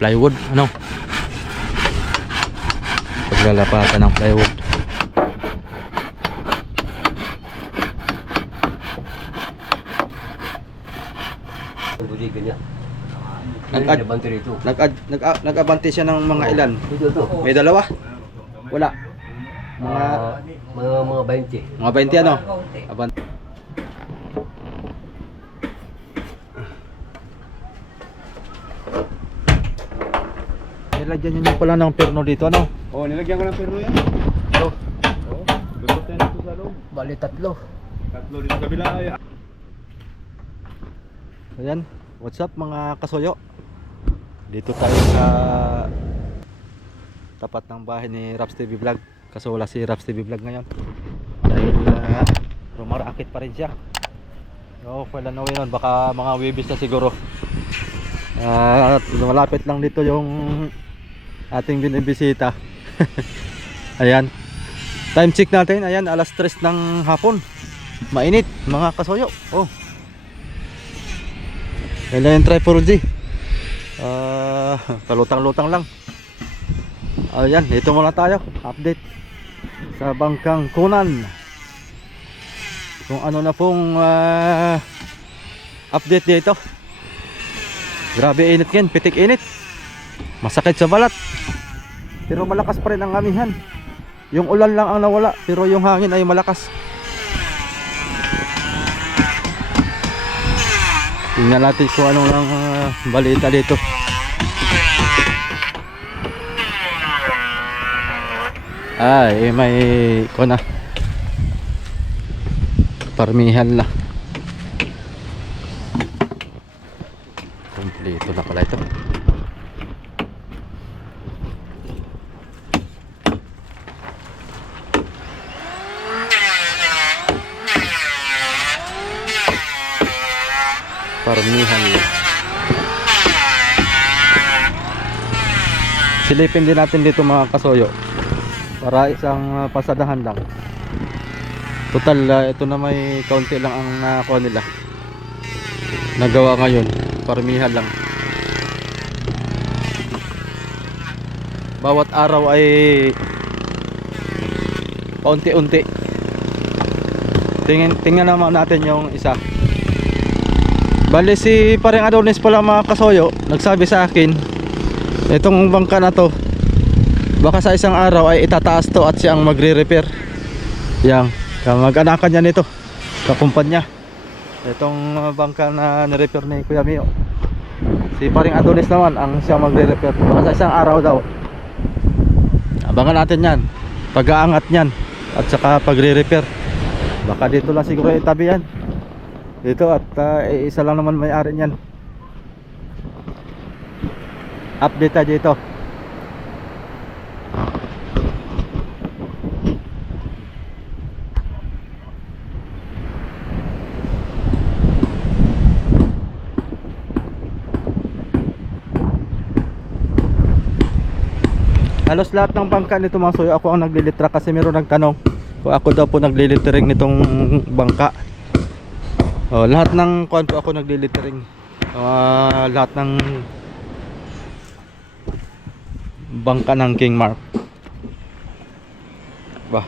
plywood, ano? Paglalapatan ng plywood. Nag-abante siya ng mga ilan? May dalawa? Wala. Mga 20. Mga 20 ano? Abante. Nilagyan niyo pala ng perno dito, ano? Oh, nilagyan ko ng perno yan. Ito. Oh, lubot yan ito sa loob. Bali tatlo. Tatlo dito sa kabila. Ayan, what's up mga kasuyo? Dito tayo sa tapat ng bahay ni Raps TV Vlog. Kaso wala si Raps TV Vlog ngayon dahil rumarakit pa rin siya. So, wala na yun, baka mga wibis na siguro. At malapit lang dito yung ating binibisita. Ayan, time check natin, ayan, alas 3 ng hapon. Mainit mga kasuyo. Oh, kailan yung Tri4G, kalutang-lutang lang. Ayan, dito muna tayo, update sa Bangkang Kunan. Kung ano na pong update dito. Grabe init yan, pitik init. Masakit sa balat. Pero malakas pa rin ang amihan. Yung ulan lang ang nawala, pero yung hangin ay malakas. Tingnan natin kung anong lang balita dito. Ay, may kuna parmihan na. Kompleto na pala ito. Parmihan lang. Silipin din natin dito mga kasuyo para isang pasadahan lang. Total ito na may kaunti lang ang nakuha nila. Nagawa ngayon, parmihan lang. Bawat araw ay paunti-unti. Tingnan naman natin yung isa. Bali si pareng Adonis pala mga kasoyo, nagsabi sa akin itong bangka na to baka sa isang araw ay itataas to at siya ang magre-repair. Yang mag-anakan niya nito, kakumpanya itong bangka na nirepair ni Kuya Mio. Si pareng Adonis naman ang siya magre-repair, baka sa isang araw daw. Abangan natin yan, pag-aangat yan at saka pagre-repair. Baka dito lang siguro itabi yan dito at isa lang naman may-ari niyan. Update tayo dito. Halos lahat ng bangka nito mga suyo ako ang naglilitra kasi meron nagtanong kung ako daw po naglilitering nitong bangka. Oh, lahat ng kuan po ako naglilitering. Lahat ng bangka ng King Mark. Bah.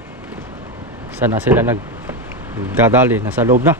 Sana sila nagdadali, nasa loob na.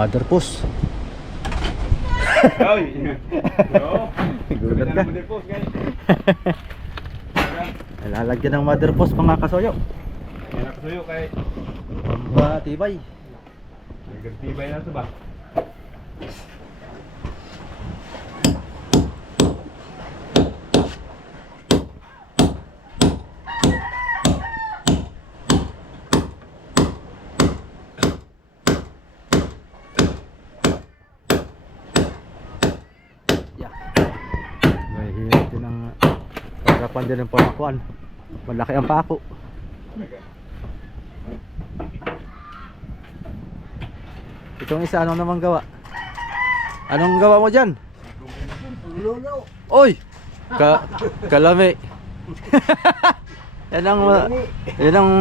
Mother post. Gulat ka. Lalagyan ng mother post mga kasoyo. Yan kasuyo kay Matibay. nagtibay na ito ba? hirapan din ang pamakuan. Malaki ang pako. Itong isa, anong naman gawa? Anong gawa mo dyan? Oy! Kalami. Yan ang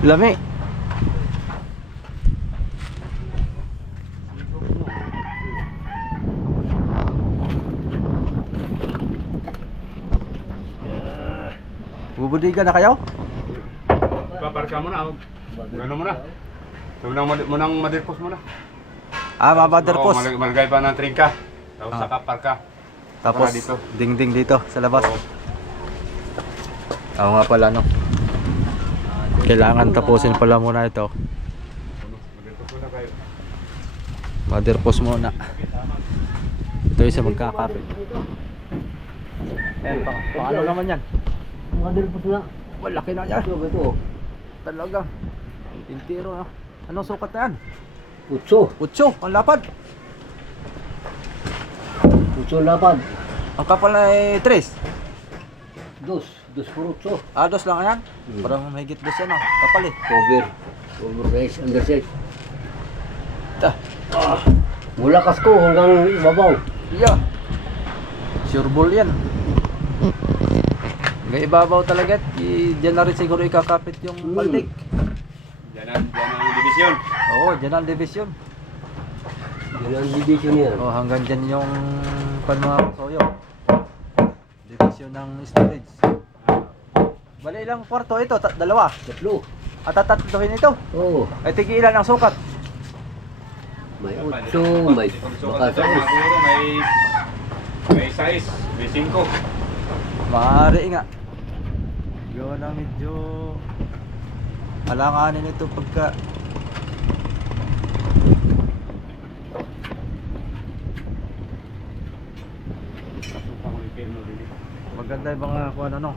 lami. Bubudigan na kayo? Paparka mo na. Ano mo na? Munang madirpos mo na. Ah, mabaderpos. Malagay pa ng tringka. Tapos saka parka. Tapos dito. dingding dito sa labas. Oo nga pala, no. Kailangan tapusin pala muna ito. Madirpos mo na kayo. Maderpos muna. Ito yung sa magkakapit. Paano naman yan? Madirpos na. Malaki na yan. Ito. Talaga. Intiro, no? Anong sukat na yan? Utso. 8, ang lapad. Utso lapad. Ang kapal ay 3. Dos. Dos por utso. Ah, 2 lang yan? Parang mahigit 2 yan, no? Kapal eh. Over. Over guys. Underset. Ta. Mula kasko hanggang ibabaw. Yeah. Sure ball yan. Hanggang ibabaw talaga. Diyan na rin siguro ikakapit yung paldig. Yan ang division. Oo, diyan ang division. Yan ang division yan. Oh, hanggang dyan yung mga soyo. Division ng storage. Bali ilang kwarto ito? Dalawa. Tatlo. At tatatluhin ito. Oo. Ay tigi ilan ang sukat? May utso. May baka sa Siguro may size, may 5. Maaari nga. Gawa na medyo alanganin ito pagka maganda yung mga kung ano,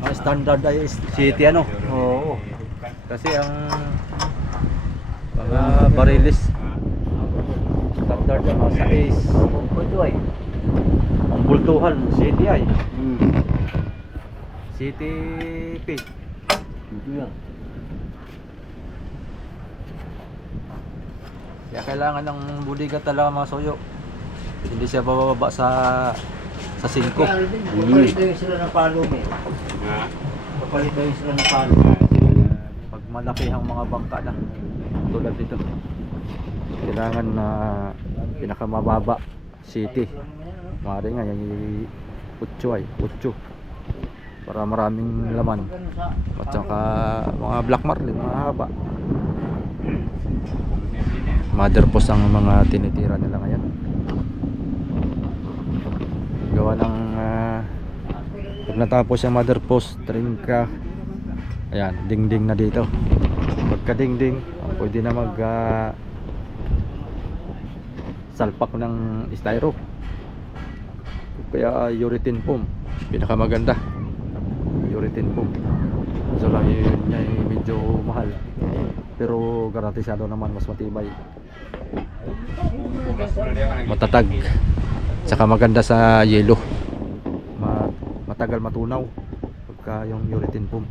ang standard ay city ano. Oo. Kasi ang mga barilis standard ang mga size. Ito ay. Ang bultuhan city ay Hmm. city P. Ito yan. Kaya kailangan ng budiga talaga mga soyo. Hindi siya bababa sa 5. Papalit na sila ng palo eh. Ha? Papalit na sila ng palo. Pag malaki ang mga bangka na tulad dito, kailangan na pinakamababa city. Maaari nga yung 8 ay 8 para maraming laman at saka mga black marlin mahaba. Motherpost ang mga tinitira nila ngayon. Gawa ng pag natapos yung motherpost, trinka, ayan, dingding na dito. Pagka dingding, pwede na mag salpak ng styro. Kaya urethane foam pinakamaganda. Urethane foam. So lang yun ay medyo mahal. Pero garantisado naman mas matibay. Matatag. Saka maganda sa yelo. Matagal matunaw pagka yung urethane foam.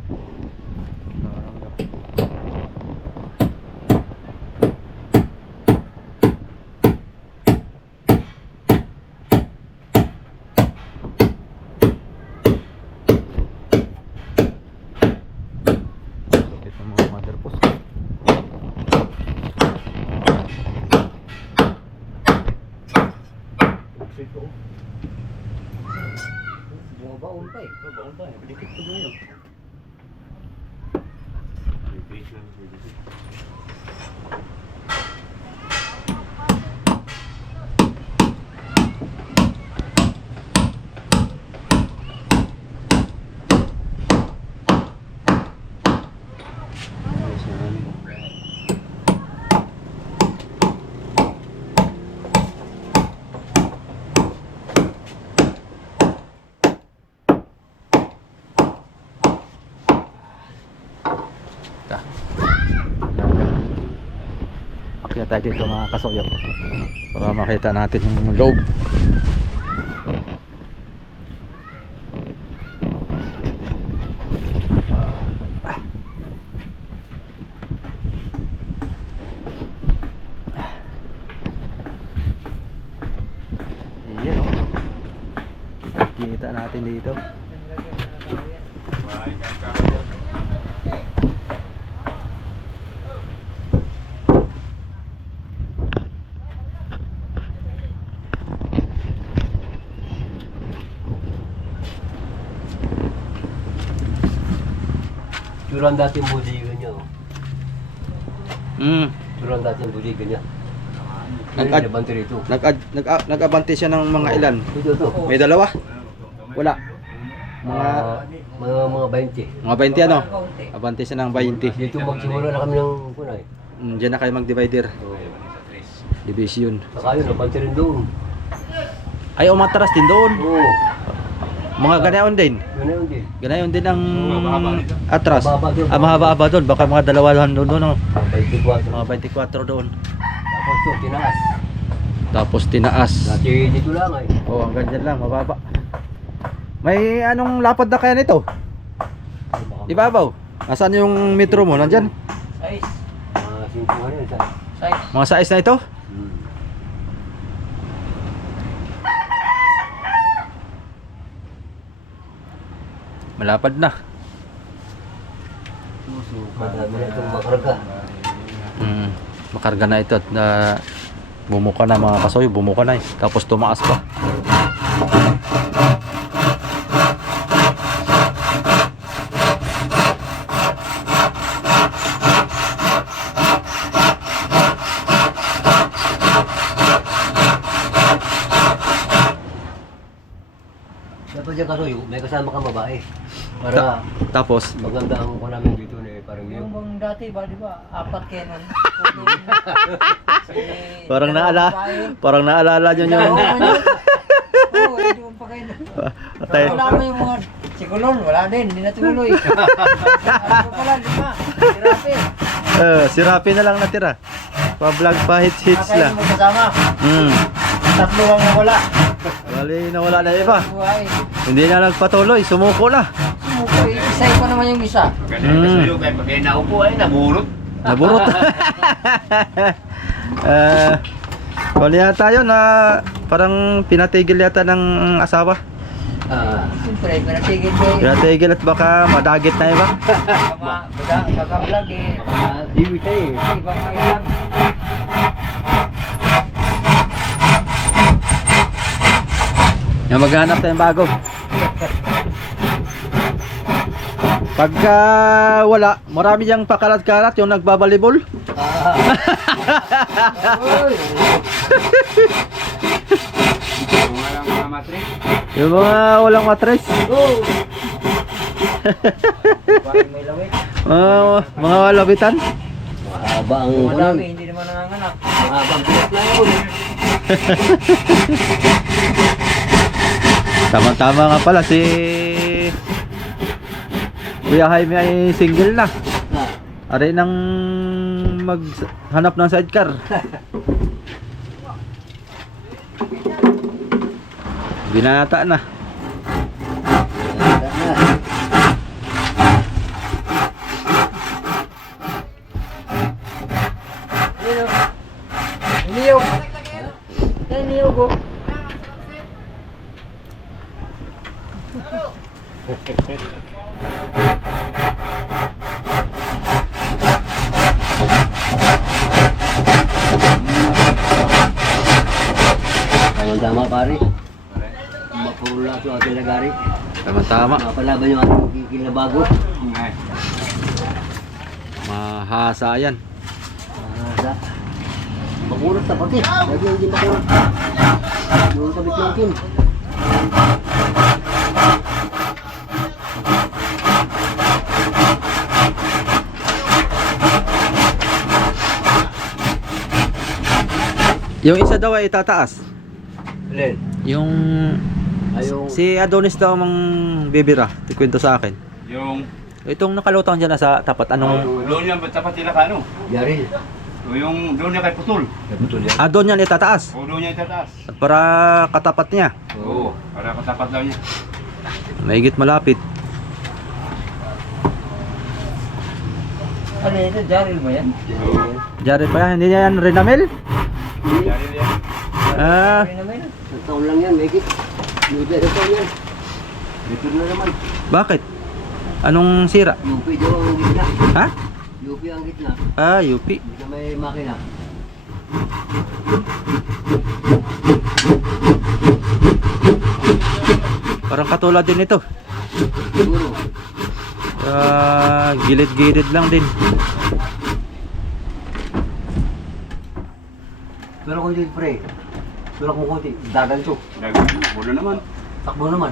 Ito mga motherpost. Bumabaon pa eh. Baon tayo. Dikit ko ngayon. Akyat tayo dito mga kasoyo para makita natin yung loob. natin dito. Turuan dating budigan niya. Mm. Turuan dating budigan niya. Nag-ad- Nag-abante rito. Nag-abante siya ng mga ilan? Ito to. May dalawa? Wala. Mga 20. Mga 20 ano? Abante siya ng 20. Dito magsimula na kami ng kunay. Diyan na kayo mag-divider. Division. Saka yun, abante rin doon. Ay, umatras din doon. Oo. Mga ganayon din. Yun na yun din. Ganayon din ang atras. Mahaba doon. Ah, mahaba-haba doon. Baka mga dalawahan doon doon. Oh. 24. Mga 24 doon. Tapos to, tinaas. Tapos tinaas. Dati dito lang ay. Oh, ang ganyan lang, mababa. May anong lapad na kaya nito? Ibabaw. Nasaan yung metro mo? Nandyan? Size. Mga 5 ano yun, size. Mga size na ito? Malapad na. Madami na itong makarga. Makarga na ito at bumuka na mga kasoy, bumuka na eh. Tapos tumaas pa. Dapat dyan kasoy, may kasama kang babae. Para Tapos, maganda ang ko namin dito na parang Yung yun. bang dati ba, di ba? Apat kayo nun. parang naalala nyo yun. Oo, hindi mo pa kayo nun. Patay. Wala mo yung mga sigulon, wala din, hindi na tumuloy. Ano pala, lima. Grabe. Si Rapi na lang natira. Pa-vlog pa hits Kayo lang. mo kasama. Tatlo ang nawala. Bali, nawala na iba. Buhay. Hindi na nagpatuloy, sumuko na. Sumukoy, isay pa naman yung isa. Ganyan sa iyo, kaya pag naupo ay naburot. Naburot. Wala yata yun na parang pinatigil yata ng asawa. Siyempre, pinatigil ko yung Pinatigil at baka madagit na iba. kaka-vlog eh. Diwi tayo eh. Ibang kailang. Yung maghanap tayong bago. Pagka wala, marami diyang pakalat-kalat yung nagbabalibol. Walang mga matrik. Yung mga walang matres. Parang may lawit. Mga labitan. Mahaba ang Madami, hindi naman nanganganak. Mahaba ang bilat na yun. Tama-tama nga pala si Kuya Jaime ay single na. Aray nang maghanap ng sidecar. Binata na. Niyog. Niyog ko. Tama-tama pare. Mapurula ito ating lagari. Tama-tama. Mapalaban yung ating kikil na bago. Mahasa yan. Mahasa. Makurot na pati. Lagi hindi makurot. Yung kabit ng kin. Yung isa daw ay itataas. Len. Yung Ayong si Adonis daw ang bibira. Ikwento sa akin. Yung Itong nakalutang dyan na sa tapat. Anong doon yan, ba't tapat sila ka ano? Yaril. O yung doon niya kay Putol. Betul yan. doon yan itataas. O doon niya itataas. At para katapat niya. Oo, para katapat daw niya. Mahigit malapit. Ano ito? Jaril ba yan? Jared pa yan. Hindi niya yan Renamel? Yaril yan. Ah, Ano naman? Isang taon lang yan, may higit. May higit isang taon yan. Ito na naman. Bakit? Anong sira? UP daw ang gitna. Ha? UP ang gitna. Ah, UP. Hindi na may makina. Parang katulad din ito. Siguro. Gilid-gilid lang din. Pero kung dito pre. Pero kung konti. Dagan to. Bulo naman. Takbo naman.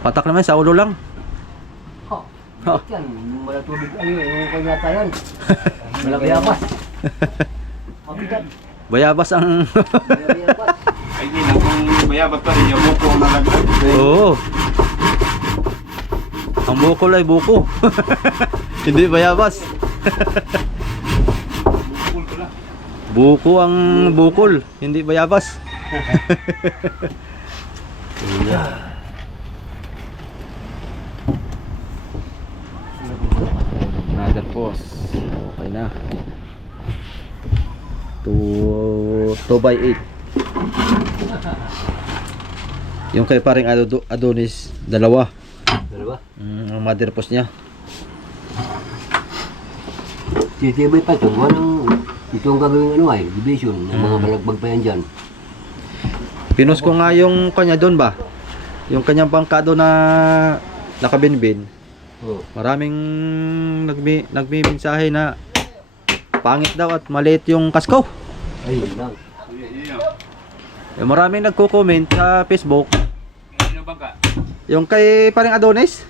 Patak naman sa ulo lang. Ha. Yan. Yung malatubig. Ano yun. Yung kanyata yan. Malabayabas. Mabigat. Bayabas ang... Malabayabas. Ay, hindi na kung mayabat pa rin. Yung buko ang nalaglag. Oo. Ang bukol ay buko. Hindi bayabas. Bukol ko lang. Buko ang bukol, hindi bayabas. Another post. Okay na. 2x8. Yung kay paring Adonis, dalawa. Dalawa. Ang mother post niya. Titibay pa ito. Ito ang gagawin ano ay. Division. Ng mga balagbag pa yan dyan. Pinost ko nga yung kanya doon ba? Yung kanyang bangkado na nakabinbin. Oh. Maraming nagmimensahe na pangit daw at maliit yung kasko. Ay, yun lang. Maraming nagko-comment sa Facebook. Ano bangka? Yung kay paring Adonis.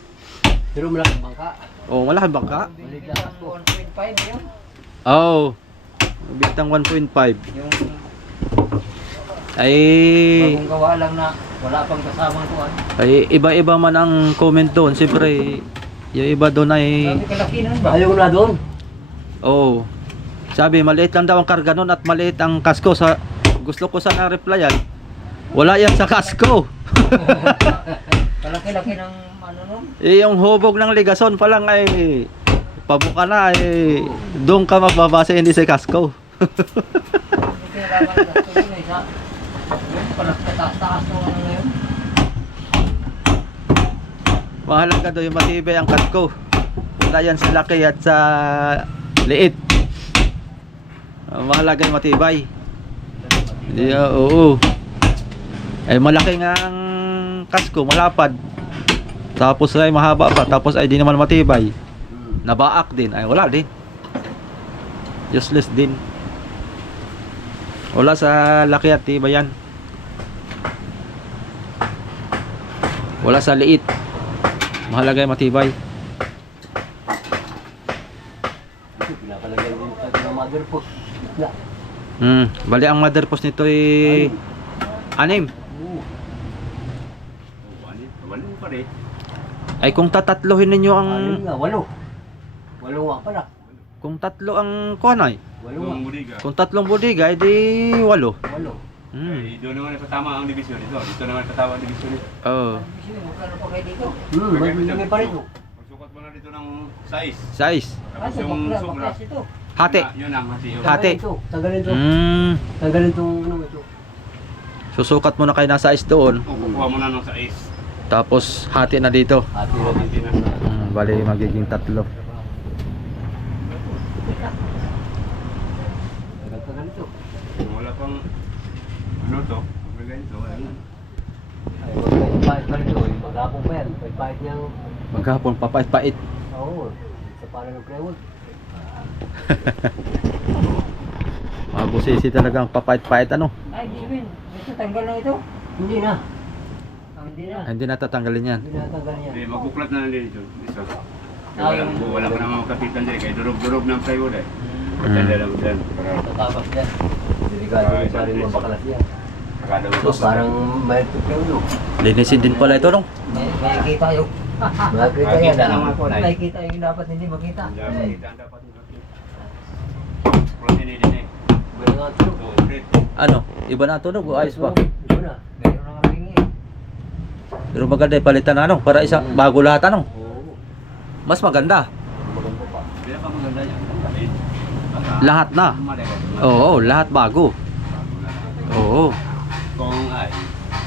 Pero malaking bangka. Oh, malaking bangka. Maliit lang ako. 1.5 yun. Oh. Bintang 1.5. Yung Ay bagong gawa lang na wala pang kasamang kuhan. ay iba-iba man ang comment doon. Siyempre, yung iba doon ay Sabi kalaki nun ba? Ayaw na doon. oh. Sabi maliit lang daw ang karga noon at maliit ang kasko sa gusto ko sana replyan. Wala yan sa kasko. Kalaki-laki ng ano nun? Yung hubog ng ligason pa lang ay pabuka na ay doon ka mababasa hindi sa kasko. Hindi kailangan na ito yun eh. Yung parang kataas-taas nung ano na yun. Mahalaga daw yung matibay ang kasko. Wala yan sa laki at sa liit. Mahalaga yung matibay. Yeah, oo. Ay malaki nga ang kasko, malapad. Tapos ay mahaba pa, tapos ay di naman matibay. Nabaak din, ay wala din. Useless din. Wala sa laki at tibay yan. Wala sa liit. Mahalaga yung matibay. Ito, pinapalagyan din tayo ng mother post. Gitna. Bali ang mother post nito ay 6. Oo. Wala pa rin. Ay kung tatatlohin ninyo ang Ayun nga, 8. 8 nga pala. kung tatlo ang kuanay. 8 nga. Yung buliga. Kung tatlong bodega, edi 8. 8. Ay, doon naman ipatama ang division ito. Dito naman ipatama ang division ito. Oh, Sino, magkano pa kayo dito? May pa rin. Pagsukat mo na dito ng size. size. Tapos Kasi yung bakla, sobra. baklas ito. Hati. Yun ang hati. Yun. Hati. Tanggalin ito. Mm, Tanggalin itong ano ito. susukat mo na kayo na size doon. Kukuha mo na ng size. Tapos hati na dito. Hati na Hindi dito. na. Bali magiging 3. Tagal ito. Wala pang ano to. Ganito. Ayun. Ay, magpapait pa rin ito. Maghapon pa yan. Pait niyang. Maghapon papait-pait. Oo. Sa pala ng plywood. Mabusisi talagang papait-pait ano. Ay, Jimmy, ito tanggal na ito. Hindi na. Hindi na. Hindi natatanggalin yan. Hindi na tanggal niya. Hindi, magbuklat na lang din ito. Isa. Wala ka naman kapitan dyan. Kaya durog-durog ng plywood eh. Maganda lang dyan. Tatapas dyan. Delikado yung parang mabakalas yan. Nakadaw So, parang may plywood. Linisin din pala ito no. May kita yung Makikita yan. Makikita naman po. may kita yung dapat hindi makita. Dapat protein din eh. May nga ito. So, great. Ano? Iba na tunog o ayos pa? Iba na. Meron na nga ringi. Pero maganda palitan na ano para isang bago lahat ano. Oo. Mas maganda. Maganda pa. Kaya pa maganda yan. Lahat na. Oo, lahat bago. Oo. Kung ay,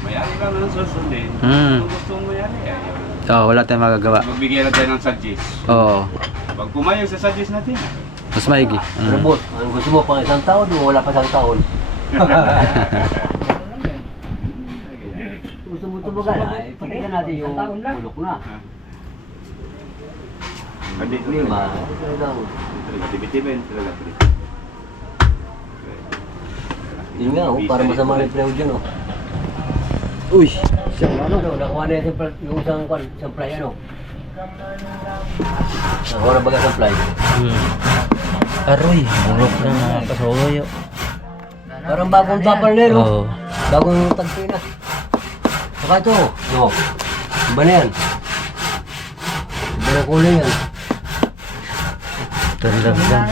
may Mayari lang ang susundin. Hmm. Kung gusto mo mayari, ayaw. Oo, wala tayong magagawa. Magbigay lang tayo ng suggest. Oo, Pag pumayag sa suggest natin, mas maigi. Pero boss, ang gusto mo pang isang taon, wala pa isang taon. Gusto mo tumagal, ay pakita natin yung ulok na. Hindi Lima, talagang, Tibit-tibit talaga. yun nga, para masama rin prew dyan, oh. Uy! Nakuha na yung isang supply, ano? Nakuha na baga supply. Aroy, bulok na mga kasoyo. Parang bagong tapal na yun, oh. Oo. Bagong tagpi na. Saka ito, no? Iba na yan. Iba na kulay yan. Tandang lang.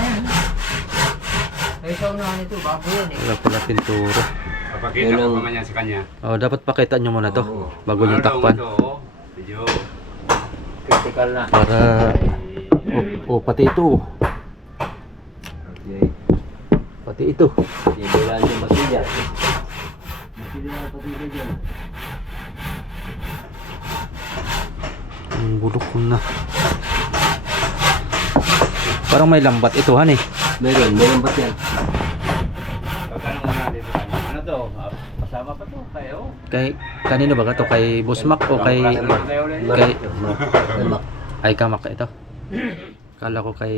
Ay, ikaw na nito, bago yan eh. Wala pala pinturo. Papakita Yan ko ang- pa man yan sa kanya. Oh, dapat pakita nyo muna to Oo. bago nyo takpan. Video. Critical na. Para... Oh, pati ito. Okay. Pati ito. Sibilan yung masilya. Masilya na patilya dyan. Ang bulok ko na. Parang may lambat ito, han eh. Meron ba't yan? Tatanong mo natin sa kanya. Ano to? Kasama pa to? Kayo? Kanino ba to? Kay Boss Mac o kay... Kay... Marak. Ay, kamak ito. Kala ko kay...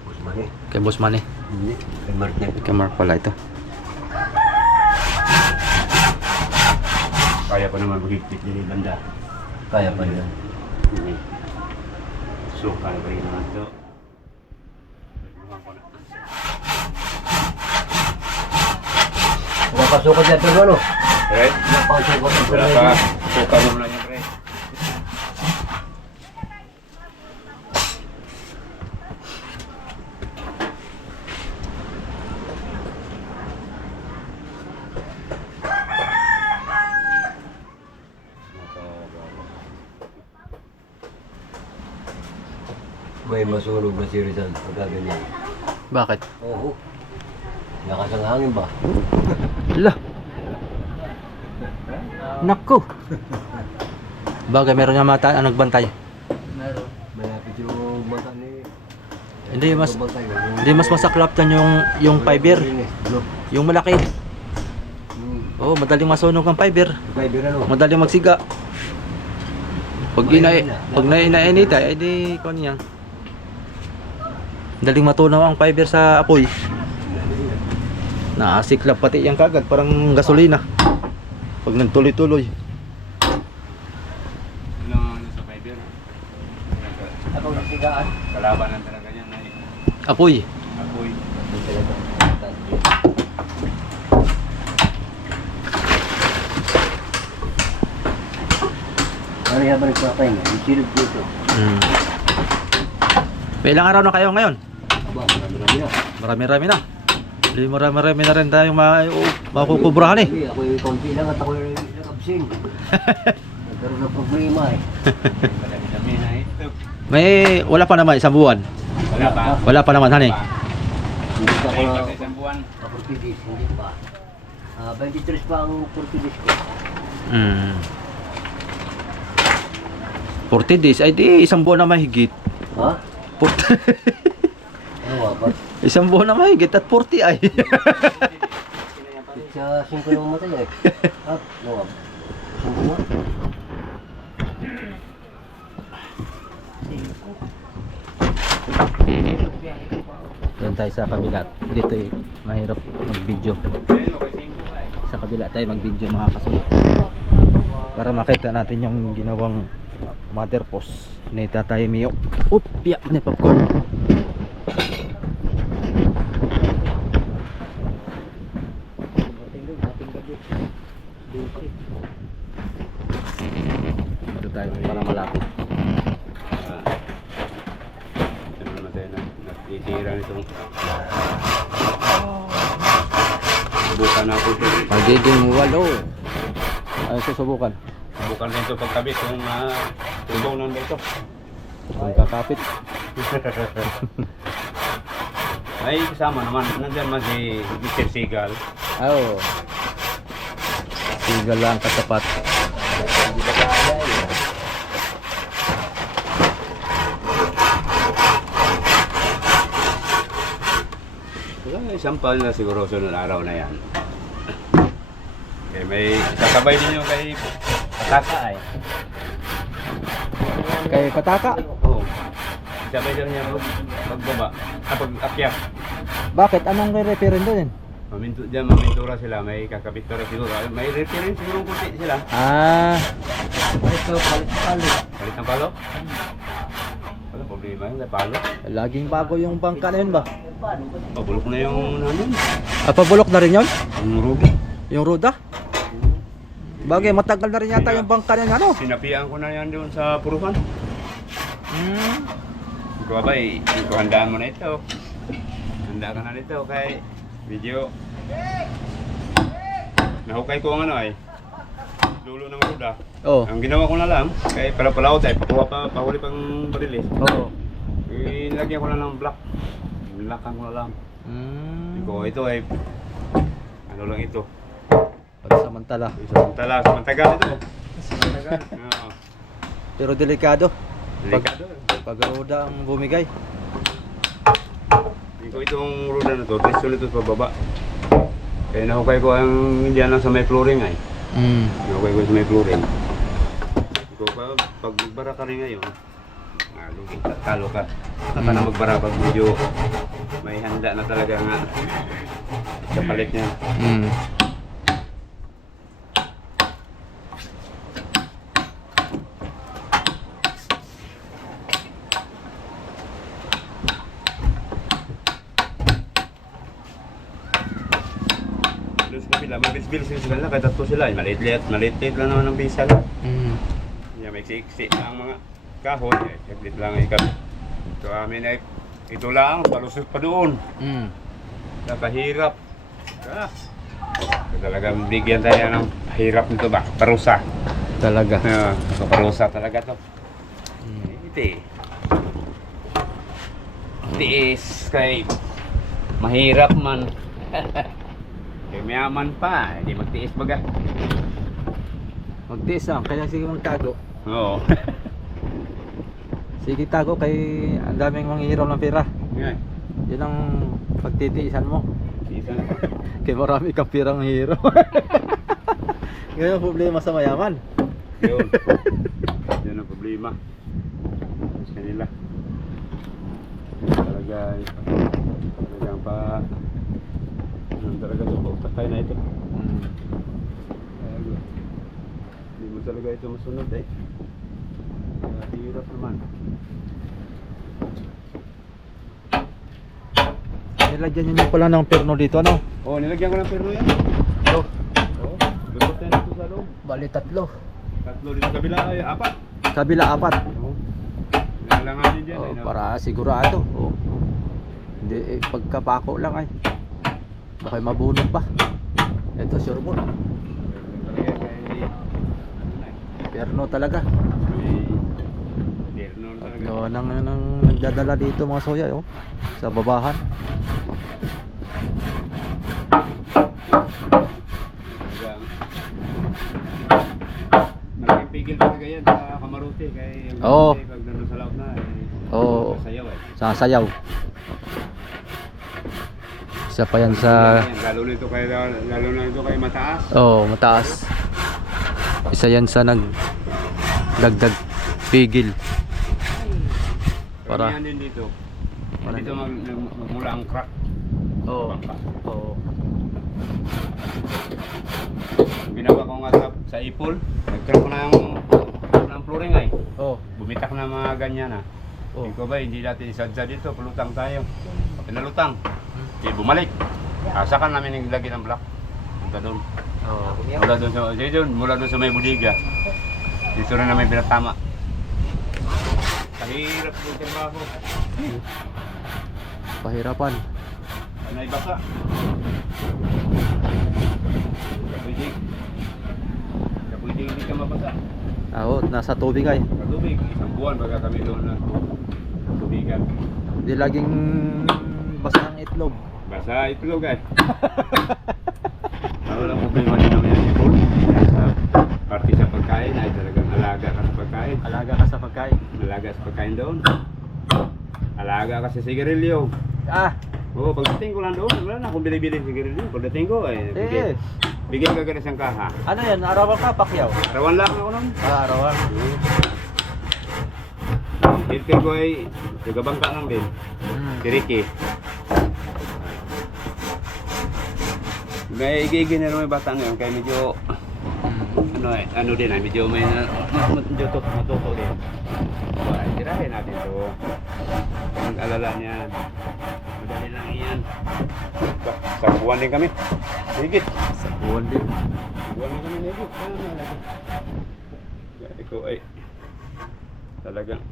Busmani. Kay Boss Man eh. Hindi. Kay Mark yan. Kay Mark pala ito. Kaya pa naman maghigpit din yung banda. Kaya pa yan. So, kaya pa rin naman to. Napasukat yan pero ano? Right? Napasukat yan pero Wala pa. Suka mo na yan, right? May masunog na si Rizal pagka ganyan. Bakit? Oo. Lakas ang hangin ba? Lah! Nako! Bagay, meron nga mata ang nagbantay. Meron. Malapit yung bangka ni... Hindi, mas- Yung bangka yun. Hindi, mas masaklap yan yung fiber. Yung malaki. Oo, madaling masunog ang fiber. Fiber ano? Madaling magsiga. Pag inainita, ay di kung ano yan. Madaling matunaw ang fiber sa apoy. Naasiklap pati yan kagad, parang gasolina. Pag nagtuloy-tuloy. Ano ang sa fiber? Ako nagsigaan. Kalabanan talaga yan. Apoy. Apoy. Ano yung balik pa kayo? Yung silog dito. May ilang araw na kayo ngayon? Aba, marami na. Marami-rami na. Hindi marami-rami na rin tayong makukubrahan eh. Hindi, ako yung konti lang at ako yung nag-absing. Nagkaroon ng problema eh. Dami na ito. Wala pa naman, isang buwan. Wala pa. Wala pa naman, han eh. Hindi pa ako Ay, na... pag isang buwan. Portuguese, hindi pa. 23 pa ang Portuguese ko. 40 days, ay di isang buwan na mahigit. Ha? Ano nga ba? Isang buwan na mahigit at 40 ay. Sa 5 lang matay eh. Ha? Ano nga ba? 5 mo? Doon tayo sa kabila. Dito eh, mahirap mag-video. Sa kabila tayo mag-video mga kasunod. Para makita natin yung ginawang mother post ni Tatay Mio. Oop, piyak na popcorn. Dito tayo para malapit. Ito naman tayo natitira nitong subukan natin ito. Magiging walo. Ay, susubukan. Subukan rin ito pagkabit kung tubunan ba ito. Kung kakapit. Ay, kasama naman. Nandiyan man si Mr. Seagal. Oh. Tigal lang katapat. Hindi ba kaya eh. Wala, sampal na siguro sunod araw na yan. Okay, may kasabay din yung kay Pataka ay. Kay Pataka. Oo. Sabay daw niya pagbaba. Pag-akyat. Bakit? Anong re-referin doon? Mamintura sila, may kakapitura siguro. May reference siguro kunti sila. Ah, Ito, palit-palit. Palit ng palo? Wala problema yun, may palo. laging bago yung bangka na yun ba? Pabulok na yung namin. Ah, pabulok na rin yun? Ang rugi. Yung ruda? Bagay, matagal na rin yata yung bangka na yun, ano? Sinapian ko na yan doon sa Puruhan. Ikaw ba ikaw handaan mo na ito. Handa ka na nito kay video. Nahukay ko ang ano ay dulo ng ruda. Oo. Ang ginawa ko na lang, kay pala-palaot ay pakuha pa, pahuli pang barilis. Oo. Ilagyan ko na ng block. Nilakan ko na lang. Ito ay, ano lang ito. Pansamantala. Samantagal ito. Samantagal. Oo. Pero delikado. Delikado. Pag ruda ang bumigay. Itong ruda na to, diretso nito sa baba. Kaya nahukay ko ang hindi lang sa may flooring ay. Nahukay ko sa may flooring. Ikaw pa, pag magbara ka rin ngayon, lugi, talo ka. Saka na magbara pag medyo may handa na talaga nga kapalit niya. Doon sa kabila, may bilis-bilis sila, kahit tatlo sila. Maliit-liit lang naman ang bisal. May siksi ang mga kahoy, saglit lang ay kami. Ito amin ay, ito lang, palusot pa doon. Nakahirap. Talagang bigyan tayo ng hirap nito ba? Parusa. Talaga. Parusa talaga to. Iti. Tiis kay mahirap man. Kay mayaman pa, hindi magtiis baga. Magtiis lang, kaya sige magtago. Oo. Sige tago kay ang daming manghihiraw ng pera. Yan. Yun ang pagtitiisan mo. Isa. Kaya marami kang pirang hero. Ngayon ang problema sa mayaman. Yun. Yan ang problema. Sa kanila. Talagang talaga sa pagtakay na ito. Hindi mo talaga ito masunod eh. Hirap naman. Nilagyan nyo pala ng perno dito, ano? Oh, nilagyan ko ng perno yan. Oh. Oh, gusto tayo dito sa loob. Bali tatlo. Tatlo dito sa kabila ay apat. Kabila apat. Oh. Nalanganin dyan Oh, eh. No? para sigurado. Oh. Hindi pagkapako lang ay. Baka mabunod pa. Ito sure mo. Perno talaga. Perno talaga. No, nang nagdadala dito mga soya, oh. Sa babahan. Malaking pigil talaga yan sa Kamaruti kay Oo. pag nandun sa laot na Oo. sayaw eh. Sasayaw. Isa pa yan sa Lalo na ito kay mataas. mataas. Isa yan sa nagdagdag pigil. Para Karamihan din dito. Para- Dito magmula ang crack. Oo. Bangka. Oo. Ginawa ko nga sa ipol, nag-crack ko ng flooring ay. Oo. Bumitak na mga ganyan ah. Oh. Ikaw ba, hindi natin isadsa dito, pulutang tayo. Pinalutang. Bumalik. Asakan namin yung lagi ng block. Punta doon. Oo. Mula doon sa may budiga. Dito rin namin pinatama. Kahirap yung trabaho. Pahirapan. Panay basa. Pwede hindi ka mabasa. Oo, nasa tubig ay. Sa tubig, isang buwan baga kami doon na tubigan. Hindi laging basa ang itlog. Basa itlog ay. Ano lang problema din naman yan, ipol. Alaga ka sa pagkain. Alaga sa pagkain doon. Alaga ka sa sigarilyo. Ah, Oo, pagdating ko lang doon, wala na akong bili-bili ng sigarilyo. Pagdating ko, bigyan ka isang kaha. ano yan? Arawan ka, Pacquiao? Arawan lang ako nun. Ah, arawan. Filter ko ay tagabangka lang din. Si Ricky. May igigin na rin may bata ngayon kaya medyo ano din medyo may medyo matuto din. So, ay tirahin natin to. Ang alala niyan. Madali lang yan. Sa buwan din kami. Higit. Sa buwan din. Buwan din kami higit. Ikaw ay talagang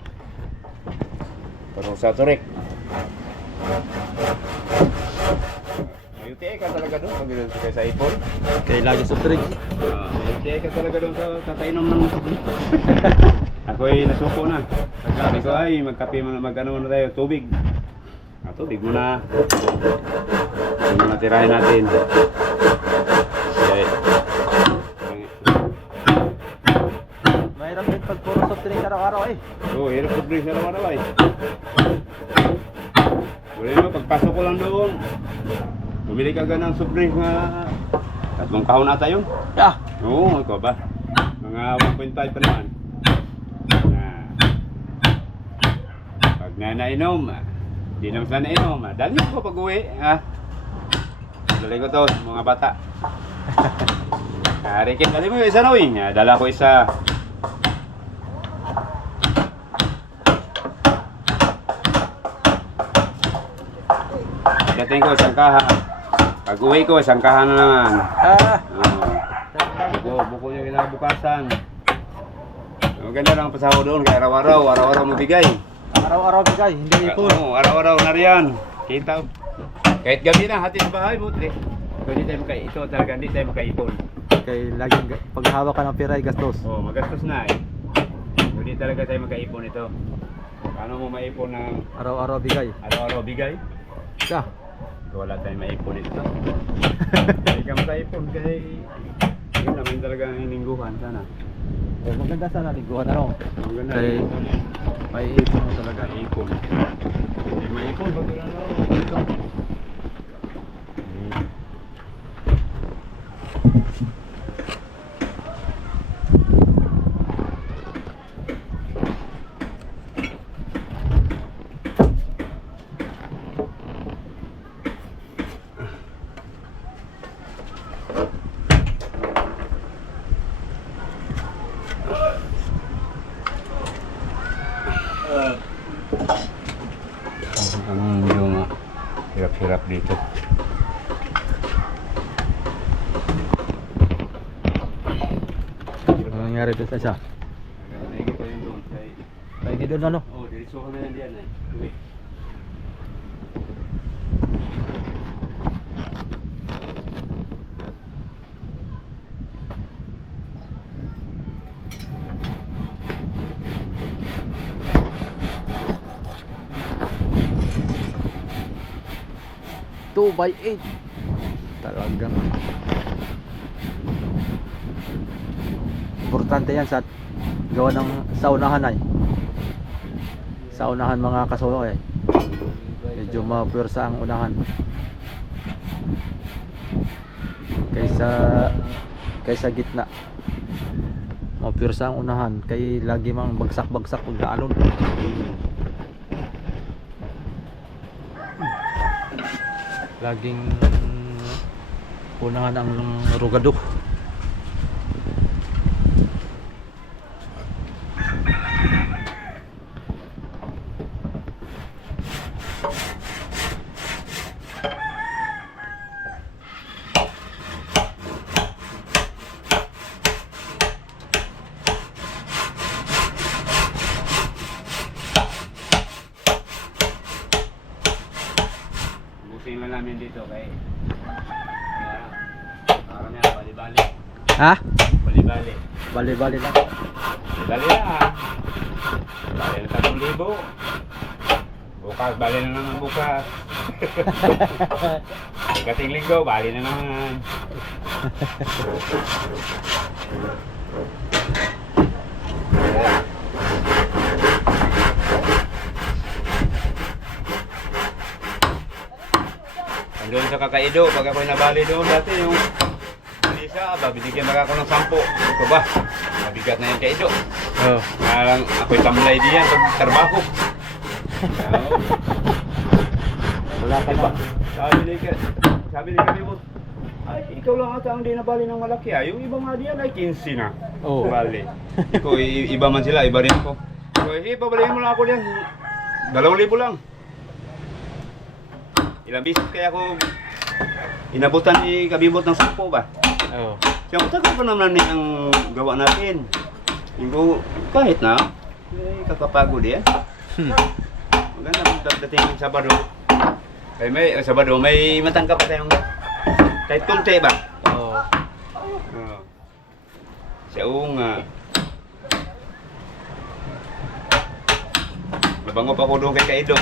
parusa to Rick. May UTI ka talaga doon pag doon kayo sa ipon. Kaya lagi sa trigger. May UTI ka talaga doon sa tatainom ng ako ay nasuko na. Sabi ko ay magkape muna mag-ano na tayo, tubig. Tubig muna. Tubig muna tirahin natin. Okay. Mahirap din pag puro soft drink araw-araw eh. Oo, hirap sa drink na naman ay. Wala mo, pagpasok ko lang doon. Bumili ka ng soft drink na 3 kahon ata yun. Ah, Oo, ikaw ba? Mga 1.5 pa naman. Pag nainom, hindi naman sila nainom. Dali ko pag uwi. Dali ko to, mga bata. Rikin, dali mo yung isa na uwi. Dala ko isa. Dating ko isang kaha. Pag uwi ko, isang kaha na naman. Buko yung kinabukasan. Maganda lang ang pasaho doon kaya araw-araw mabigay. araw-araw bigay, hindi ipon. Oo, araw-araw na riyan. Kita. Kahit gabi na, hati sa bahay mo, tre. Hindi tayo ito talaga, hindi tayo makaipon. Kaya laging paghawak ka ng pera ay gastos. Oo, magastos na eh. Hindi talaga tayo makaipon ito. Paano mo maipon ng Araw-araw bigay. araw-araw bigay? Yeah. Wala tayong maipon ito. Hindi ka makaipon kasi yun naman talaga ang hiningguhan sana. Oh, maganda sana liguan ano. Maganda. Kaya may ipon mo talaga. Maipon. Hindi maipon, pag wala na ito. Ang medyo hirap-hirap dito. Ano nangyari doon sa isa? Naigi pa yun doon. Lagi doon ano? Oo, diretso ka na yan diyan eh. Uwi. Two by 8. Talagang importante yan sa gawa ng saunahan ay. Saunahan mga kasolo eh. Medyo mapwersa ang unahan. Kaysa gitna. Mapwersa ang unahan kay lagi mang bagsak-bagsak pag alon. Laging unahan ang rugado. Busin lang namin dito kay parang yan, bali-bali. Ha? Bali-bali. Bali-bali lang. Dali lang. Bali na 3,000. Bukas, bali na naman bukas. Ikating linggo, bali na naman. sa kakaido, pag ako'y nabali doon dati yung isa, babinigyan baga ako ng 10. Ito ba? Mabigat na yung kaido. Oh. Parang ako'y tamlay diyan pag trabaho. Wala ka na. Sabi ni Kabibot, ay, ikaw lang ata ang di nabali ng malaki ah. Yung iba nga diyan ay 15 na. Oh. Bali. Iko, iba man sila, iba rin ko. So, pabalihin mo lang ako diyan. 2,000 lang. Ilang bisis kaya ako inabutan ni Kabibot ng 10 ba? Oh. Siya, matagal pa naman ang gawa natin. Yung kahit na, kakapagod yan. Maganda kung dating ng Sabado. May Sabado, may matangkap pa tayong kahit kunti ba? Oh. Siya nga. Nabango pa ko doon kay Kaido.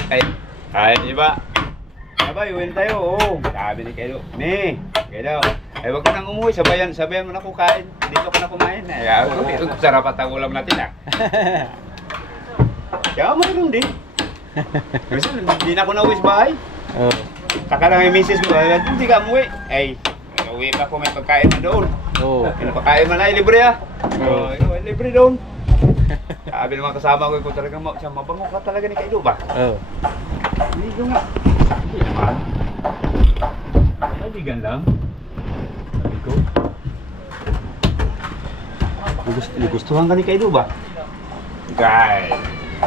Ay, di ba? Sabay, uwin tayo. Oo. Sabi ni Kaido, "Ne, Kaido, ay wag ka nang umuwi. Sabayan mo na kukain. Dito ka na kumain." Ay, sarap at ang ulam natin ah. Kaya mayroon din. Kasi hindi na ako nauwi sa bahay. Oh. Saka lang yung misis mo, hindi ka umuwi. Ay, uwi pa ako, may pagkain na doon. Oh. Pinapakain man ay libre ah. Oo, libre doon. Sabi ng mga kasama ko, talaga mabango ka talaga ni Kaido ba? Oh. Hindi ko nga. Hindi naman. Kaibigan lang. Sabi ko. Gustuhan ka ni Kaido ba? Guys,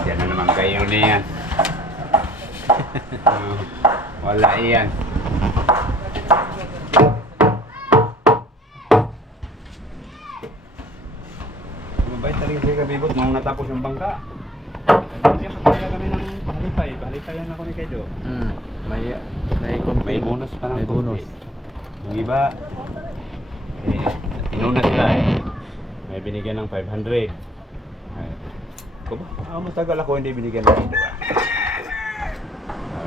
yan na naman kayo niyan. Wala iyan. Mabait talaga si Kabibot nung natapos yung bangka. Kasi magkaya kami ng pahalipay. Pahalipayan ako ni Kaido. May bonus pa ng May bonus. Yung iba, inuna sila may binigyan ng 500. Ko ba? Matagal ako hindi binigyan ng Kaido.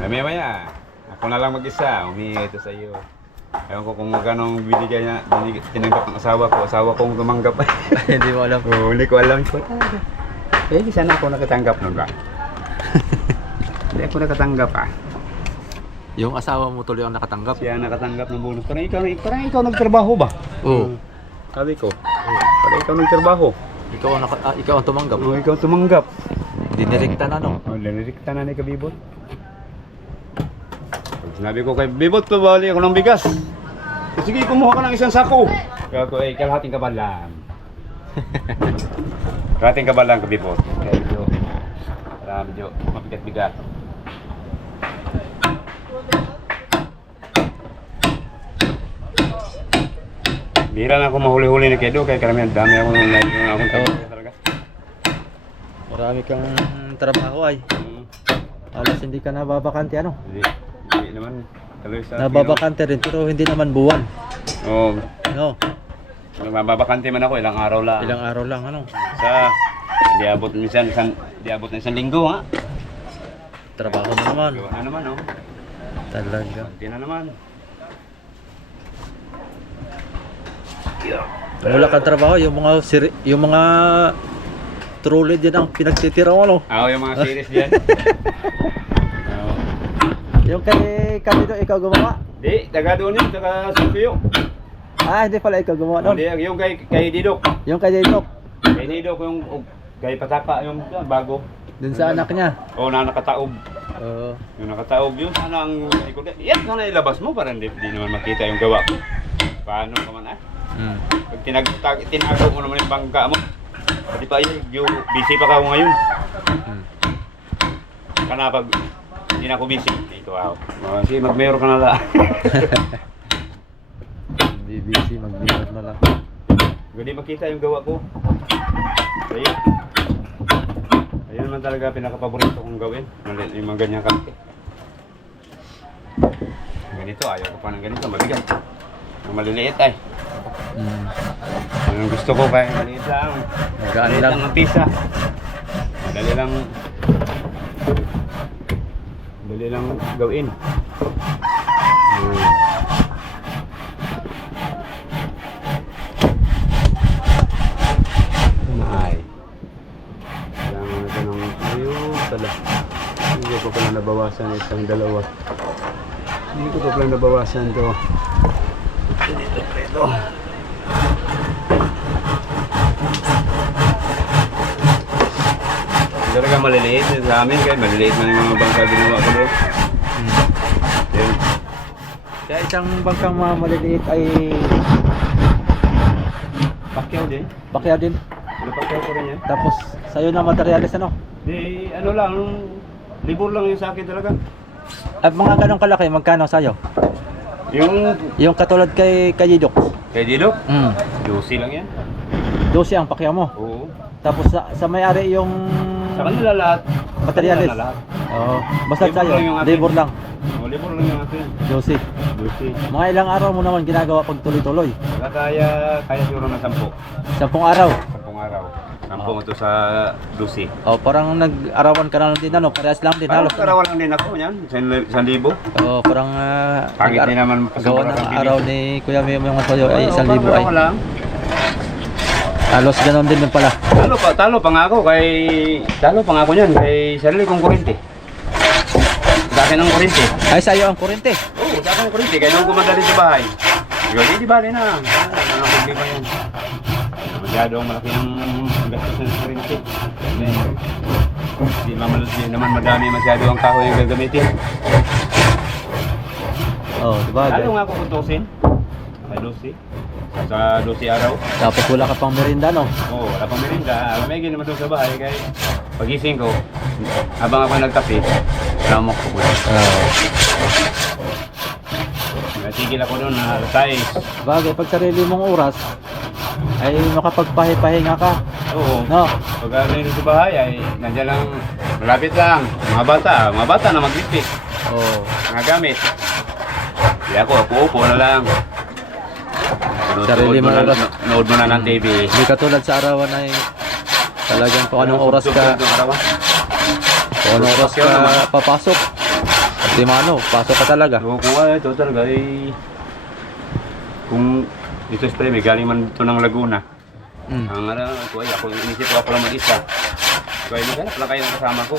Maya, ako na lang mag-isa, humingi ito sa iyo. Ewan ko kung magkano binigay niya, tinanggap ng asawa kong tumanggap. Hindi mo alam. Oo, hindi ko alam ko. Sana ako nakatanggap nun ba? Hindi ako nakatanggap ah. Yung asawa mo tuloy ang nakatanggap. Siya nakatanggap ng bonus. Parang ikaw nagtrabaho ba? Oo. Sabi ko, parang ikaw nagtrabaho. Ikaw ang tumanggap. Oo, ikaw tumanggap. Dinirekta na no. Oh, nanirekta na ni Kabibot. Sinabi ko kay Bibot, pabali ako ng bigas. Sige, kumuha ka ng isang sako. Kaya ko, kalahating kabalang. Kalahating kabalang ka, Bibot. Kaya medyo, medyo mabigat-bigat. Bira na ako mahuli-huli ni Kedo, kaya karamihan dami ako ng live na akong tayo talaga. Marami kang trabaho ay. Alas hindi ka nababakante ano? Hindi naman. Nababakante rin pero hindi naman buwan. Oo. No. Mababakante man ako, ilang araw lang. Ilang araw lang ano? Hindi abot ng isang linggo ha. Trabaho mo naman. Gawa na naman oh. Talaga. Konti na naman. Wala kang trabaho yung mga trolley din ang pinagtitira mo ano? Yung mga series diyan. Yung kay Candido ikaw gumawa? Di, taga doon yun, taga Sukiyo. Hindi pala ikaw gumawa nun. Hindi, yung kay Didok. Yung kay Didok. Kay Didok yung kay Pataka yung bago. Dun sa anak niya. Oo, na nakataob. Oo. Yung nakataob yun, sana ang ikot. Yan, sana ilabas mo para hindi naman makita yung gawa ko. Paano ka man Pag tinago mo naman yung bangka mo. Pati pa yung busy pa ka mo ngayon. Kana pag hindi na ako busy. Ito ako. Kasi mag-mayor ka na lang. Hindi busy, mag-mayor na lang. Hindi makita yung gawa ko. Ayun. Ayun naman talaga pinaka-paborito kong gawin. Yung mga ganyang kante. Ganito, ayaw ko pa ng ganito. Mabigat. Ang maliliit ay. Ang gusto ko kaya maliit lang. Maliit lang ang pisa. Madali lang gawin. Ay. Kailangan natin ng ayun pala. Hindi ko pala nabawasan isang dalawa. Hindi ko pa lang nabawasan to. Dito preto. Talaga maliliit sa amin kaya maliliit man yung mga bangka ginawa ko doon. Yun. Kaya isang bangkang mga maliliit ay Pakyaw din. bakya din. Ano pakyaw ko rin yan? Tapos sa'yo na materialis ano? Di ano lang, libur lang yung sa akin talaga. At mga ganong kalaki, magkano sa'yo? Yung Katulad kay Jidok. kay Dido, Mm. juicy lang yan. 12 ang pakya mo. Oo. Tapos sa may-ari yung Sa kanila lahat. materialis. Sa kanila lahat. Oo. Basta Libur sa'yo, lang yung atin. libur lang. Oh, libur lang yung akin. 12. Juicy. Mga ilang araw mo naman ginagawa pag tuloy-tuloy? Kaya siguro ng 10. 10 araw. 10 araw. 10 ito sa Lucy. Oh, parang nag-arawan ka na lang din ano, parehas lang din Parang halos. karawan lang din ako yan. 1,000. Oh, parang Pangit din naman gawa ng pambili. araw ni Kuya Mio yung toyo ay 1,000 ay. Parang lang. Halos ganoon din pala. Talo pa nga ako niyan kay sarili kong kurente. Sa akin ang kurente. Ay sa'yo ang kurente. Oo, sa akin ang kurente. Kaya nung kumanda rin sa bahay. Ikaw, di bali na. Ano problema yan? Masyadong malaki ang gastos ng kurente. Di naman madami masyado ang kahoy yung gagamitin. Oh, diba? Lalo nga ako kutusin. Sa 12 araw. Tapos wala ka pang merienda no? Oo, wala pang merinda. May naman doon sa bahay. Kaya pagising ko, habang ako nagkape, lamok ko. Natigil ako doon na alas 6. Bagay, pag sarili mong oras, ay makapagpahinga ka. Oo. No? Pag nandun sa bahay ay nandiyan lang, malapit lang. Mga bata na maglipit. Oh. Mga gamit. Kaya ako, upo na lang. Sarili mo oras. Nood mo na ng TV. Hindi katulad sa arawan ay talagang kung anong oras ka, kung anong oras ka papasok. Kasi mano, pasok ka talaga. Oo, kung ito talaga ay kung ito spray, may galing man ito ng Laguna. Mm. Ang ako inisip ko lang mag-isa. Kaya naghanap lang kayo ng kasama ko.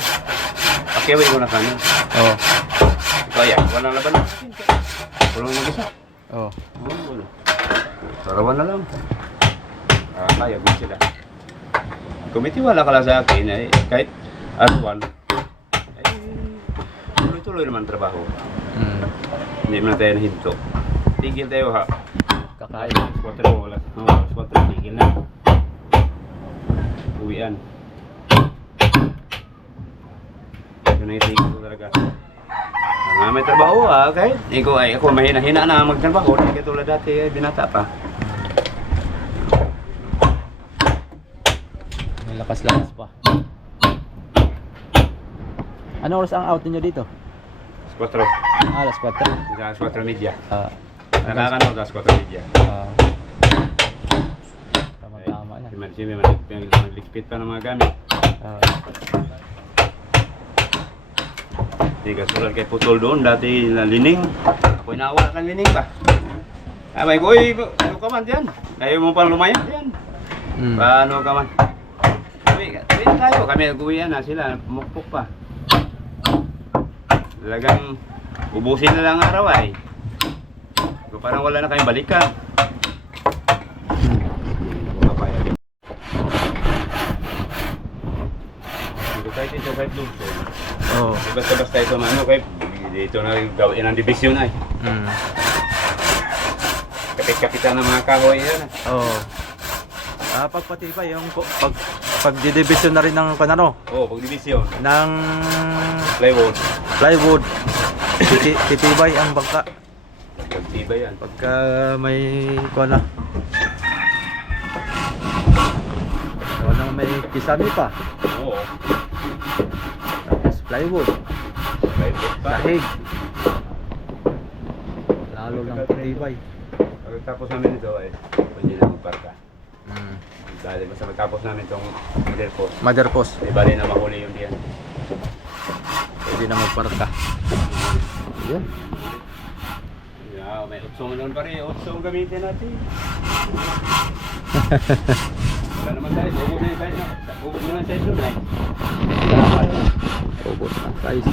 Pakiaway ko na kanya. Oh. Kaya, walang laban na. Walang mag-isa. Oh. Oo. Sarawan na lang. Kaya ko sila. Kumitiwala ka lang sa akin, eh, kahit arawan, eh, tuloy-tuloy naman trabaho. Mm. Hindi naman tayo nahinto. Tigil tayo ha. Kakain. Squatter mo wala. Squatter, tigil na. Uwian. Ito na yung tigil ko talaga. May trabaho kahit ako mahina-hina na magtrabaho. Hindi katulad dati, binata pa. May lakas-lakas pa. Ano oras ang out niyo dito? Squatter. Alas 4. Sa Squatter Media. Ah. Nakakano sa Squatter Media. Tama-tama na. Si maglikpit pa ng mga gamit. Hindi kasulad kay Putol doon, dati na lining. Ako'y nawala ng lining ba? Abay ko, ano ka man dyan? Ayaw mo pang lumaya dyan. Mm. Paano ka man? Sabi na tayo, kami nag-uwian na sila, mukpok pa. Talagang ubusin na lang araw ay. So, parang wala na kayong balikan. Kahit ito, kahit Lugso. Oh. Basta-basta ito man, okay? Dito na yung gawin ng division ay. Mm. Kapit-kapitan ng mga kahoy yan. Oh. Pagpatibay yung pag-division na rin ng kanano Oo, pag-division. ng Plywood. titibay ang bangka Pagtiba yan. pagka may kuana. May kisami pa. Oo. Tapos plywood, Plywood pa. sahig. Lalo lang titibay. Pagkatapos namin ito ay pwede na magparka. Dahil basta magtapos namin itong Mother post. Di bali na mahuli yung diyan. Pwede na magparka. Yun. Yeah, may 8 naman pa rin. 8 ang gamitin natin. Wala naman tayo. Ubus na yung size na. Ubus na yung size doon ay. Ubos na size.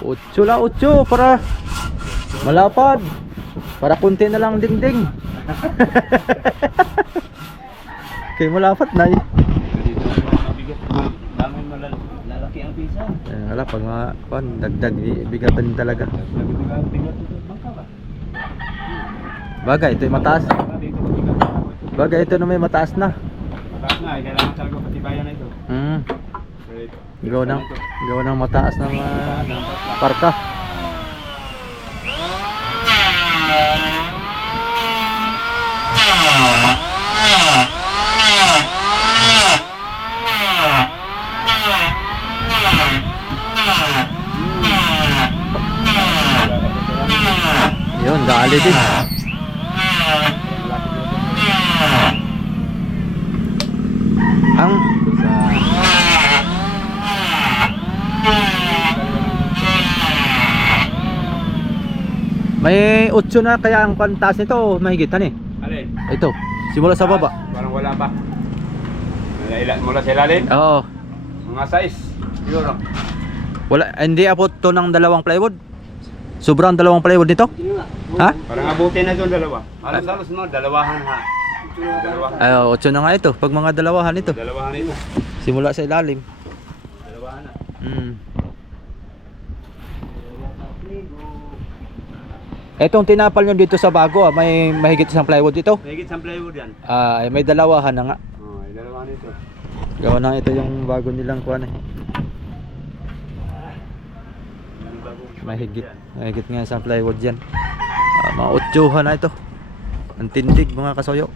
8 la 8 para Malapad. Para kunti na lang dingding. Kay malapad na eh. Dito mabigat. Dami malalaki ang pisa. Wala, pag mga dagdag, bigatan talaga. Bigat ito bangka ba? Bagay, ito yung mataas. Dito mabigat. Bagay, ito na may mataas na. Mataas na, kailangan talaga patibayan na ito. Gawa ng mataas ng parka. Yun, dali din. Ang may 8 na kaya ang pantas nito, mahigitan eh. Alin? Ito, simula sa baba. Parang wala pa. Mula sa ilalim? Oo. Mga size. Siguro. Wala, hindi abot to ng 2 plywood. Sobrang 2 plywood nito? Ha? Parang abutin na ito dalawa. Halos mo, dalawahan ha. Dalawahan. Ay, 8 na nga ito. Pag mga dalawahan ito. Dalawahan ito. Simula sa ilalim. Dalawahan na. Etong tinapal nyo dito sa bago, may mahigit isang plywood dito. Mahigit sa plywood yan. Ay, may dalawahan na nga. Oh, dalawahan ito. Gawa na ito yung bago nilang kuwan eh. Mahigit nga isang plywood yan. Mga 8 na ito. Ang tindig mga kasoyo.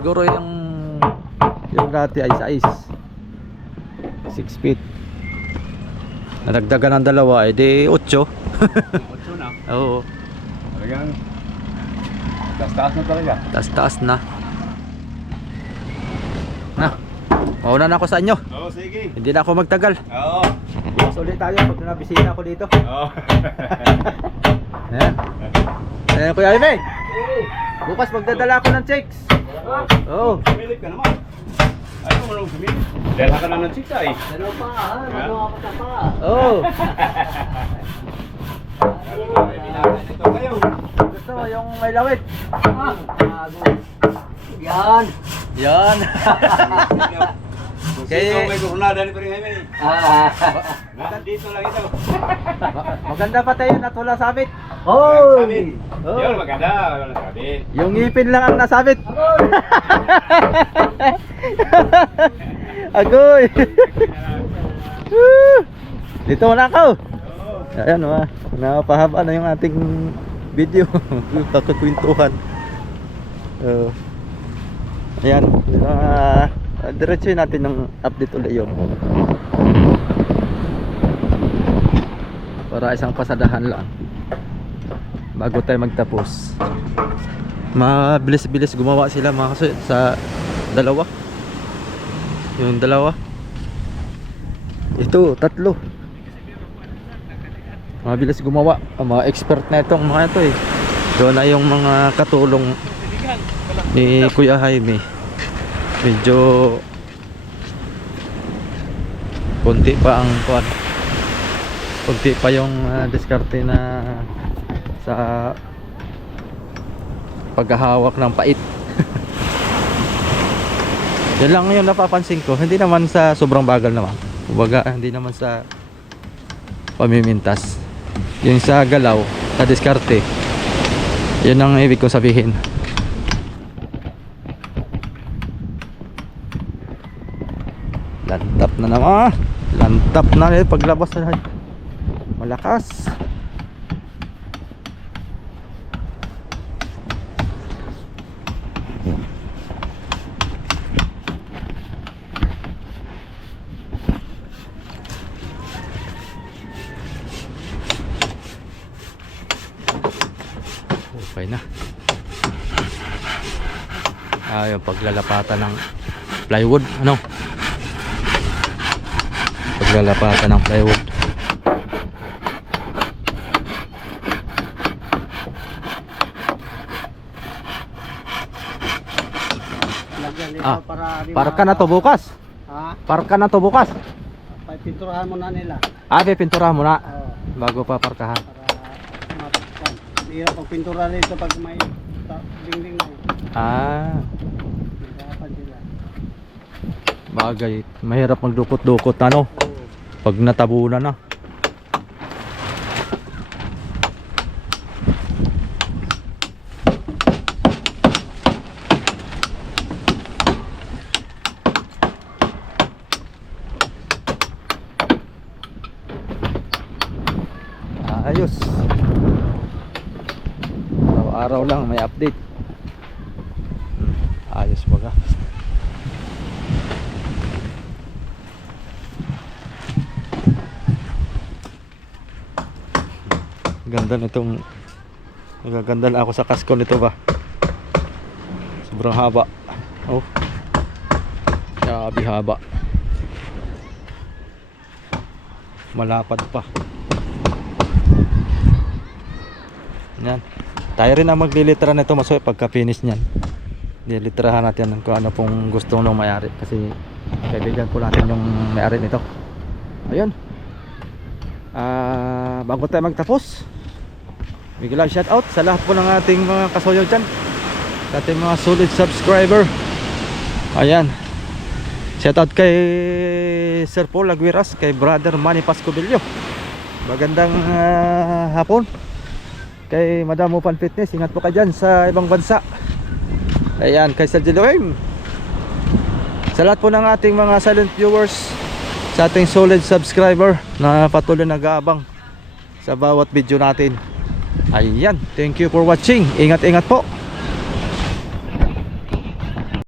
Siguro yung dati ay size 6 feet. Nadagdagan ng 2 di 8. 8 na. Oo. Talagang taas na talaga. Taas na. Mauna na ako sa inyo. Oo, sige. Hindi na ako magtagal. Oo. Bukas ulit tayo pag nabisita ako dito. Oo. Ayan. Ayan, Kuya Jaime. Bukas magdadala ako ng checks. Oo. Sumilip ka naman. Ayaw mo lang sumilip. Dahil ka lang ng chicks ay. Dalawa pa, ha? Dalawa pa pa. Oo. Ito kayo. Gusto mo yung may lawit? Yan. Yan. Kaya may gurnada ni Pring Jaime. Dito lang ito. Maganda pa tayo at wala sabit. Sabit. Oh. Yun, maganda. Wala sabit. Yung ngipin lang ang nasabit. Agoy. Dito na ako. Ayan, napahaba na yung ating video. Kakakwentuhan. Ayan, diretsuhin natin ng update ulit yun. Para isang pasadahan lang bago tayo magtapos. Mabilis-bilis gumawa sila mga kasoy sa dalawa. Yung dalawa. Ito, 3. Mabilis gumawa. Ang mga expert na itong mga ito eh. Doon na yung mga katulong ni Kuya Jaime. Medyo konti pa ang kuwan. Konti pa yung diskarte na sa paghahawak ng pait. Yan lang yung napapansin ko. Hindi naman sa sobrang bagal naman. Kumbaga, hindi naman sa pamimintas. Yung sa galaw, sa diskarte, yun ang ibig kong sabihin. Lantap na naman. Lantap na rin paglabas na malakas. Okay na. Yung paglalapatan ng plywood, paglalapatan ng plywood. Para ka na to bukas. Ha? Para ka na to bukas. Pipinturahan mo na nila. Pipinturahan mo na. Oo. bago pa parkahan. Para mapagpan. Hirap magpintura rito pag may dingding na yun. Ah, Hirapan sila. bagay. Mahirap magdukot-dukot ano pag natabunan na. Ayos. Araw-araw lang may update. Ayos baga. Ganda nitong, nagaganda na ako sa kasko nito ba. Sobrang haba. Oh. Grabe haba. Malapad pa. Yan. Tayo rin ang maglilitra nito Masoy pagka finish niyan. Nilitrahan natin kung ano pong gusto ng may-ari kasi kaibigan po natin yung may-ari nito. Ayun. Bago tayo magtapos, bigyan lang shout out sa lahat po ng ating mga kasoyo dyan, sa ating mga solid subscriber. Ayan. Shout out kay Sir Paul Aguiras, kay Brother Manny Pascobillo. Magandang hapon. Kay Madam Upan Fitness, ingat po ka dyan sa ibang bansa. Ayan, kay Sir Jeloim. Sa lahat po ng ating mga silent viewers, sa ating solid subscriber na patuloy nag-aabang sa bawat video natin. Ayan, thank you for watching. Ingat-ingat po.